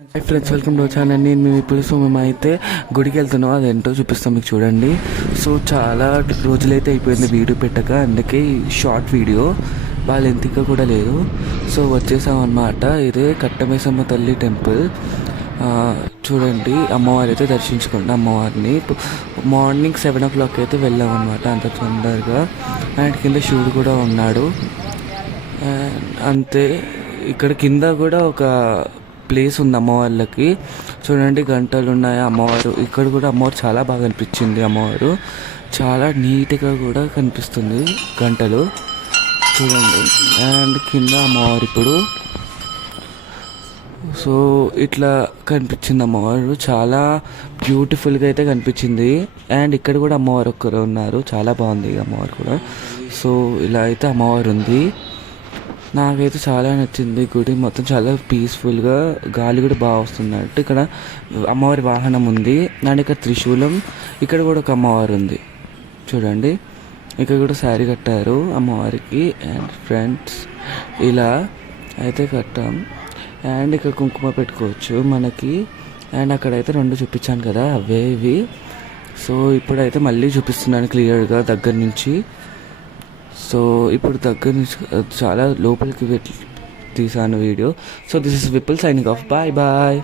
Hi friends, welcome to channel. నేను మేము ఇప్పుడు మేమైతే గుడికి వెళ్తున్నాం. అది ఏంటో చూపిస్తాం మీకు, చూడండి. సో చాలా రోజులైతే అయిపోయింది వీడియో పెట్టక, అందుకే షార్ట్ వీడియో వాళ్ళ ఎంతిక కూడా లేదు. సో వచ్చేసాం అన్నమాట. ఇదే కట్టమేసమ్మ తల్లి టెంపుల్. చూడండి, అమ్మవారి అయితే దర్శించుకోండి. అమ్మవారిని మార్నింగ్ 7 o'clock అయితే వెళ్ళాం అనమాట, అంత తొందరగా. అండ్ కింద శివుడు కూడా ఉన్నాడు. అంతే, ఇక్కడ కింద కూడా ఒక ప్లేస్ ఉంది అమ్మవార్లకి. చూడండి, గంటలు ఉన్నాయి. అమ్మవారు ఇక్కడ కూడా అమ్మవారు చాలా బాగా అనిపించింది. అమ్మవారు చాలా నీట్గా కూడా కనిపిస్తుంది, గంటలు చూడండి. అండ్ కింద అమ్మవారు ఇప్పుడు సో ఇట్లా కనిపించింది. అమ్మవారు చాలా బ్యూటిఫుల్గా అయితే కనిపించింది. అండ్ ఇక్కడ కూడా అమ్మవారు ఒక్కరు ఉన్నారు, చాలా బాగుంది అమ్మవారు కూడా. సో ఇలా అయితే అమ్మవారు ఉంది. నాకైతే చాలా నచ్చింది. గుడి మొత్తం చాలా పీస్ఫుల్గా, గాలి కూడా బాగా వస్తున్నట్టు. ఇక్కడ అమ్మవారి వాహనం ఉంది. అండ్ ఇక్కడ త్రిశూలం, ఇక్కడ కూడా ఒక అమ్మవారు ఉంది చూడండి. ఇక్కడ కూడా శారీ కట్టారు అమ్మవారికి. అండ్ ఫ్రెండ్స్, ఇలా అయితే కట్టాం. అండ్ ఇక్కడ కుంకుమ పెట్టుకోవచ్చు మనకి. అండ్ అక్కడైతే 2 చూపించాను కదా, అవే ఇవి. సో ఇప్పుడైతే మళ్ళీ చూపిస్తున్నాను క్లియర్గా దగ్గర నుంచి. సో ఇప్పుడు దగ్గర నుంచి చాలా లోపలికి తీసాను video. So this is Vipul signing off. Bye bye.